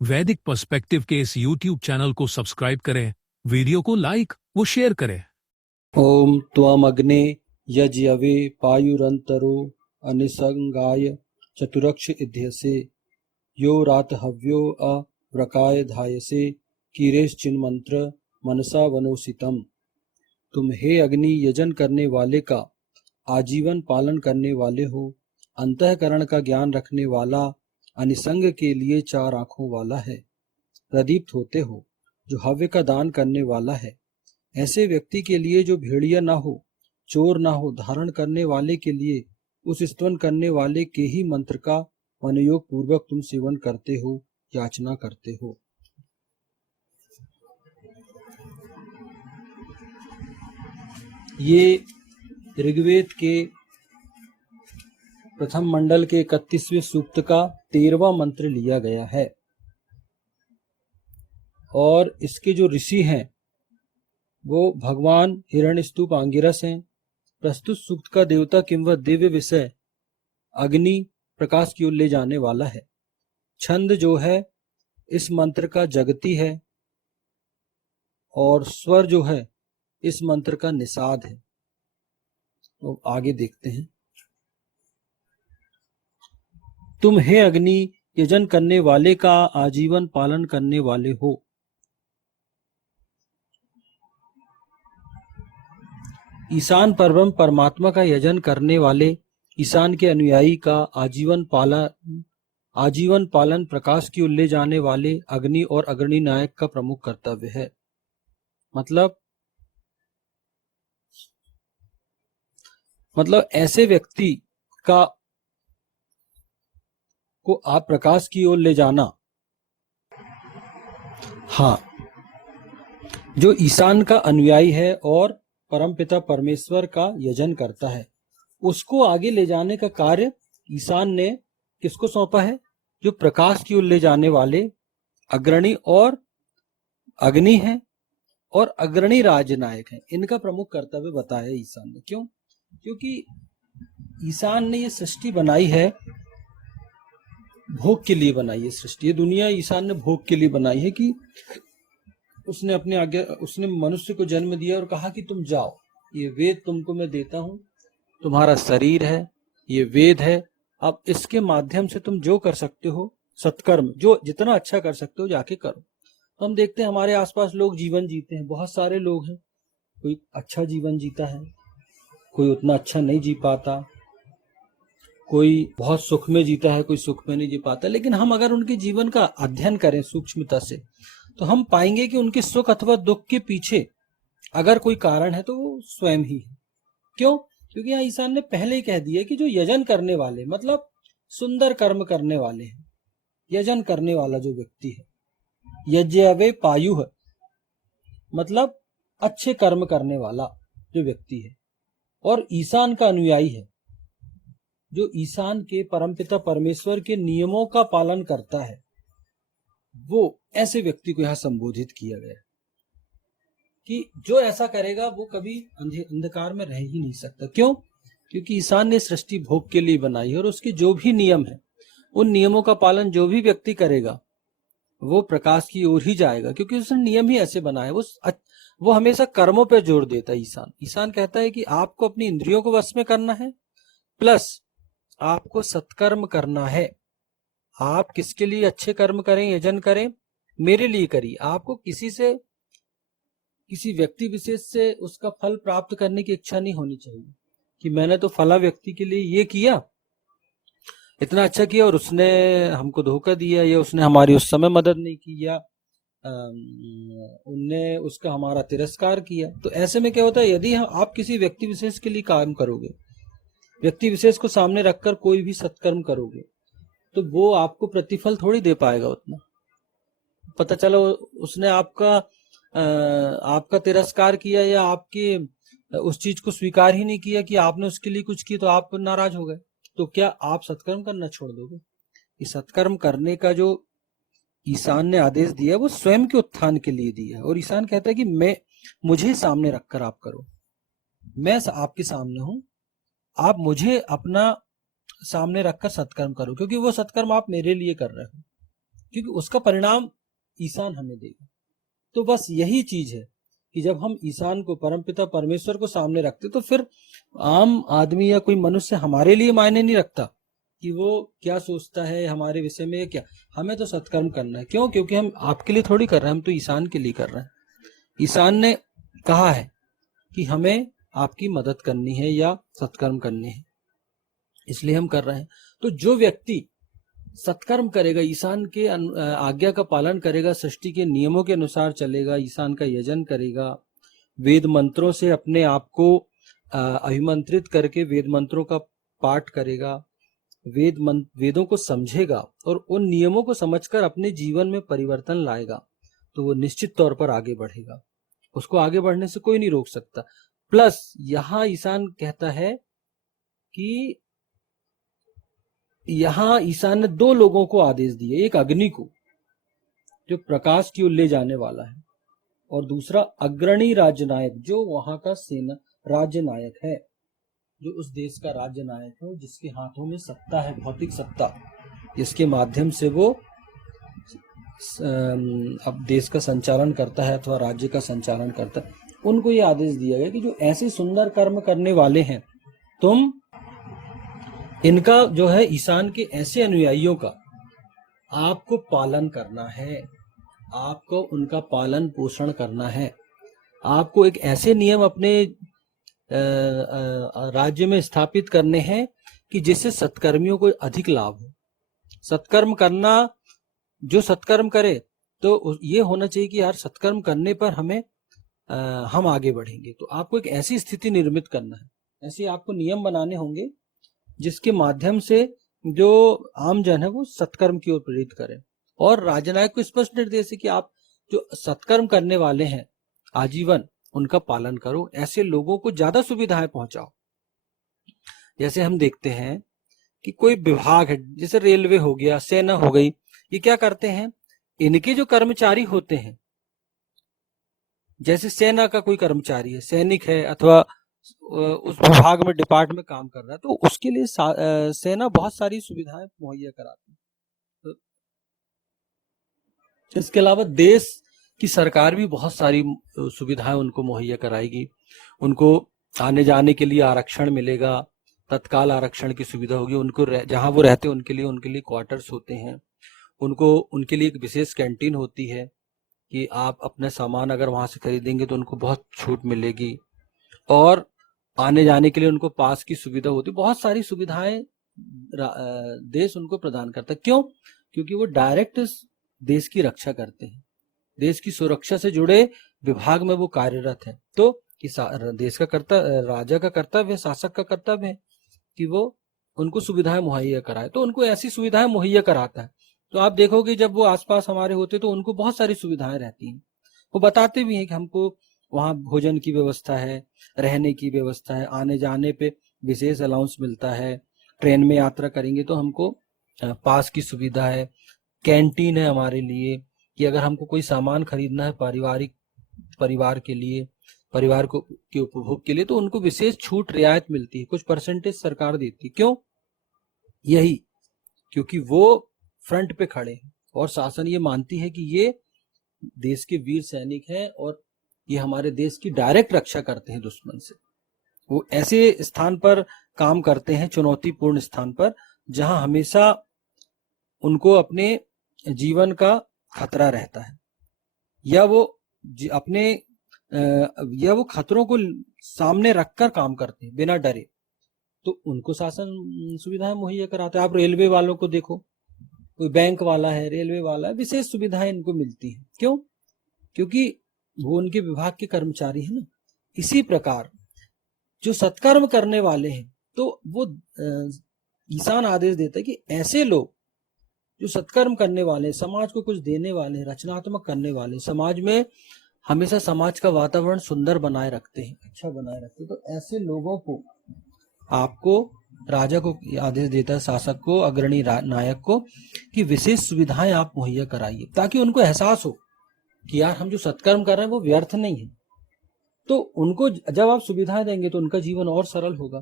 वैदिक पर्सपेक्टिव के इस YouTube चैनल को सब्सक्राइब करें, वीडियो को लाइक व शेयर करें। ओम त्वमग्ने यज्ञवे पायुरन्तरो अनिसंगाय चतुरक्ष इध्यसे यो रातहव्यो अव्रकाय धायसे कीरेश्चिन्मंत्र मनसा वनोसितम। तुम हे अग्नि यजन करने वाले का आजीवन पालन करने वाले हो, अंतःकरण का ज्ञान रखने वाला, अनिसंग के लिए चार आंखों वाला है, प्रदीप्त होते हो, जो हव्य का दान करने वाला है। ऐसे व्यक्ति के लिए जो भेड़िया ना हो, चोर ना हो, धारण करने वाले के लिए उस स्तवन करने वाले के ही मंत्र का मनोयोग पूर्वक तुम सेवन करते हो, याचना करते हो। ये ऋग्वेद के प्रथम मंडल के 31वें सूक्त का 13वां मंत्र लिया गया है और इसके जो ऋषि हैं वो भगवान हिरण्यस्तुप आंगिरस हैं। प्रस्तुत सूक्त का देवता किंवा दिव्य विषय अग्नि प्रकाश की ओर ले जाने वाला है। छंद जो है इस मंत्र का जगती है और स्वर जो है इस मंत्र का निषाद है। तो आगे देखते हैं। तुम हे अग्नि यजन करने वाले का आजीवन पालन करने वाले हो। ईशान परब्रह्म परमात्मा का यजन करने वाले ईशान के अनुयायी का आजीवन पालन प्रकाश की ओर ले जाने वाले अग्नि और अग्नि नायक का प्रमुख कर्तव्य है। मतलब ऐसे व्यक्ति का को आप प्रकाश की ओर ले जाना। हाँ, जो ईशान का अनुयायी है और परमपिता परमेश्वर का यजन करता है, उसको आगे ले जाने का कार्य ईशान ने किसको सौंपा है? जो प्रकाश की ओर ले जाने वाले अग्रणी और अग्नि हैं और अग्रणी राजनायक हैं, इनका प्रमुख कर्तव्य बताया ईशान ने। क्यों? क्योंकि ईशान ने ये सृष्टि बनाई है, भोग के लिए बनाई है सृष्टि। ये दुनिया ईशान ने भोग के लिए बनाई है कि उसने अपने आगे उसने मनुष्य को जन्म दिया और कहा कि तुम जाओ, ये वेद तुमको मैं देता हूं, तुम्हारा शरीर है, ये वेद है, अब इसके माध्यम से तुम जो कर सकते हो सत्कर्म, जो जितना अच्छा कर सकते हो जाके करो। तो हम देखते हैं हमारे आसपास लोग जीवन जीते हैं, बहुत सारे लोग हैं, कोई अच्छा जीवन जीता है, कोई उतना अच्छा नहीं जी पाता, कोई बहुत सुख में जीता है, कोई सुख में नहीं जी पाता। लेकिन हम अगर उनके जीवन का अध्ययन करें सूक्ष्मता से तो हम पाएंगे कि उनके सुख अथवा दुख के पीछे अगर कोई कारण है तो वो स्वयं ही है। क्यों? क्योंकि यहाँ ईशान ने पहले ही कह दिया कि जो यजन करने वाले, मतलब सुंदर कर्म करने वाले हैं, यजन करने वाला जो व्यक्ति है, यज्ञवे पायु है, मतलब अच्छे कर्म करने वाला जो व्यक्ति है और ईशान का अनुयायी है, जो ईशान के परमपिता परमेश्वर के नियमों का पालन करता है, वो ऐसे व्यक्ति को यहां संबोधित किया गया कि जो ऐसा करेगा वो कभी अंधकार में रह ही नहीं सकता। क्यों? क्योंकि ईशान ने सृष्टि भोग के लिए बनाई है और उसके जो भी नियम है, उन नियमों का पालन जो भी व्यक्ति करेगा वो प्रकाश की ओर ही जाएगा, क्योंकि उसने नियम ही ऐसे बनाए। वो हमेशा कर्मों पर जोर देता है। ईशान कहता है कि आपको अपनी इंद्रियों को वश में करना है, प्लस आपको सत्कर्म करना है। आप किसके लिए अच्छे कर्म करें, यजन करें? मेरे लिए करिए। आपको किसी व्यक्ति विशेष से उसका फल प्राप्त करने की इच्छा नहीं होनी चाहिए कि मैंने तो फला व्यक्ति के लिए ये किया, इतना अच्छा किया और उसने हमको धोखा दिया, या उसने हमारी उस समय मदद नहीं की, या उनने उसका हमारा तिरस्कार किया। तो ऐसे में क्या होता है, यदि आप किसी व्यक्ति विशेष के लिए काम करोगे, व्यक्ति विशेष को सामने रखकर कोई भी सत्कर्म करोगे, तो वो आपको प्रतिफल थोड़ी दे पाएगा उतना। पता चला उसने आपका तिरस्कार किया या आपके उस चीज को स्वीकार ही नहीं किया कि आपने उसके लिए कुछ किया, तो आप नाराज हो गए, तो क्या आप सत्कर्म करना छोड़ दोगे? ये सत्कर्म करने का जो ईशान ने आदेश दिया वो स्वयं के उत्थान के लिए दिया। और ईशान कहता है कि मुझे सामने रखकर आप करो, मैं आपके सामने हूं, आप मुझे अपना सामने रखकर सत्कर्म करो, क्योंकि वो सत्कर्म आप मेरे लिए कर रहे हो। क्योंकि उसका परिणाम ईशान हमें देगा। तो बस यही चीज है कि जब हम ईशान को, परमपिता परमेश्वर को सामने रखते, तो फिर आम आदमी या कोई मनुष्य हमारे लिए मायने नहीं रखता कि वो क्या सोचता है हमारे विषय में, क्या। हमें तो सत्कर्म करना है। क्यों? क्योंकि हम आपके लिए थोड़ी कर रहे हैं, हम तो ईशान के लिए कर रहे हैं। ईशान ने कहा है कि हमें आपकी मदद करनी है या सत्कर्म करनी है, इसलिए हम कर रहे हैं। तो जो व्यक्ति सत्कर्म करेगा, ईशान के आज्ञा का पालन करेगा, सृष्टि के नियमों के अनुसार चलेगा, ईशान का यजन करेगा, वेद मंत्रों से अपने आप को अभिमंत्रित करके वेद मंत्रों का पाठ करेगा, वेदों को समझेगा और उन नियमों को समझकर अपने जीवन में परिवर्तन लाएगा, तो वो निश्चित तौर पर आगे बढ़ेगा। उसको आगे बढ़ने से कोई नहीं रोक सकता। प्लस यहां ईशान कहता है कि यहां ईशान ने दो लोगों को आदेश दिए, एक अग्नि को जो प्रकाश की ओर ले जाने वाला है, और दूसरा अग्रणी राज्य नायक जो वहां का सेना राज्य नायक है, जो उस देश का राज्य नायक है, जिसके हाथों में सत्ता है, भौतिक सत्ता, जिसके माध्यम से वो अब देश का संचालन करता है अथवा राज्य का संचालन करता है। उनको ये आदेश दिया गया कि जो ऐसे सुंदर कर्म करने वाले हैं, तुम इनका जो है ईशान के ऐसे अनुयायियों का आपको पालन करना है, आपको उनका पालन पोषण करना है। आपको एक ऐसे नियम अपने राज्य में स्थापित करने हैं कि जिससे सत्कर्मियों को अधिक लाभ हो। सत्कर्म करना, जो सत्कर्म करे तो ये होना चाहिए कि यार सत्कर्म करने पर हमें हम आगे बढ़ेंगे। तो आपको एक ऐसी स्थिति निर्मित करना है, ऐसे आपको नियम बनाने होंगे जिसके माध्यम से जो आम जन है वो सत्कर्म की ओर प्रेरित करें। और राजनायक को स्पष्ट निर्देश है कि आप जो सत्कर्म करने वाले हैं आजीवन उनका पालन करो, ऐसे लोगों को ज्यादा सुविधाएं पहुंचाओ। जैसे हम देखते हैं कि कोई विभाग है, जैसे रेलवे हो गया, सेना हो गई, ये क्या करते हैं, इनके जो कर्मचारी होते हैं, जैसे सेना का कोई कर्मचारी है, सैनिक है अथवा उस विभाग में डिपार्टमेंट में काम कर रहा है, तो उसके लिए सेना बहुत सारी सुविधाएं मुहैया कराती है। तो इसके अलावा देश की सरकार भी बहुत सारी सुविधाएं उनको मुहैया कराएगी। उनको आने जाने के लिए आरक्षण मिलेगा, तत्काल आरक्षण की सुविधा होगी। उनको जहां वो रहते हैं उनके लिए क्वार्टर्स होते हैं। उनके लिए एक विशेष कैंटीन होती है कि आप अपना सामान अगर वहां से खरीदेंगे तो उनको बहुत छूट मिलेगी। और आने जाने के लिए उनको पास की सुविधा होती है। बहुत सारी सुविधाएं देश उनको प्रदान करता है। क्यों? क्योंकि वो डायरेक्ट देश की रक्षा करते हैं, देश की सुरक्षा से जुड़े विभाग में वो कार्यरत है। तो देश का राजा का कर्तव्य, शासक का कर्तव्य है कि वो उनको सुविधाएं मुहैया कराए। तो उनको ऐसी सुविधाएं मुहैया कराता है। तो आप देखोगे जब वो आसपास हमारे होते तो उनको बहुत सारी सुविधाएं रहती हैं। वो बताते भी हैं कि हमको वहाँ भोजन की व्यवस्था है, रहने की व्यवस्था है, आने जाने पे विशेष अलाउंस मिलता है, ट्रेन में यात्रा करेंगे तो हमको पास की सुविधा है, कैंटीन है हमारे लिए कि अगर हमको कोई सामान खरीदना है परिवार के लिए, परिवार को के उपभोग के लिए, तो उनको विशेष छूट रियायत मिलती है, कुछ परसेंटेज सरकार देती है। क्यों? यही क्योंकि वो फ्रंट पे खड़े हैं और शासन ये मानती है कि ये देश के वीर सैनिक हैं और ये हमारे देश की डायरेक्ट रक्षा करते हैं दुश्मन से। वो ऐसे स्थान पर काम करते हैं, चुनौतीपूर्ण स्थान पर, जहां हमेशा उनको अपने जीवन का खतरा रहता है, या वो खतरों को सामने रखकर काम करते हैं बिना डरे। तो उनको शासन सुविधाएं मुहैया कराता है। आप रेलवे वालों को देखो, कोई बैंक वाला है, रेलवे वाला है, विशेष सुविधाएं इनको मिलती हैं। क्यों? क्योंकि वो उनके विभाग के कर्मचारी हैं ना। इसी प्रकार जो सत्कर्म करने वाले हैं, तो वो ईशान आदेश देता है कि ऐसे लोग जो सत्कर्म करने वाले, समाज को कुछ देने वाले, रचनात्मक करने वाले, समाज में हमेशा समाज का वातावरण सुंदर बनाए रखते हैं, अच्छा बनाए रखते हैं, तो ऐसे लोगों को आपको राजा को आदेश देता है, शासक को, अग्रणी नायक को, कि विशेष सुविधाएं आप मुहैया कराइए, ताकि उनको एहसास हो कि यार हम जो सत्कर्म कर रहे हैं वो व्यर्थ नहीं है। तो उनको जब आप सुविधाएं देंगे तो उनका जीवन और सरल होगा।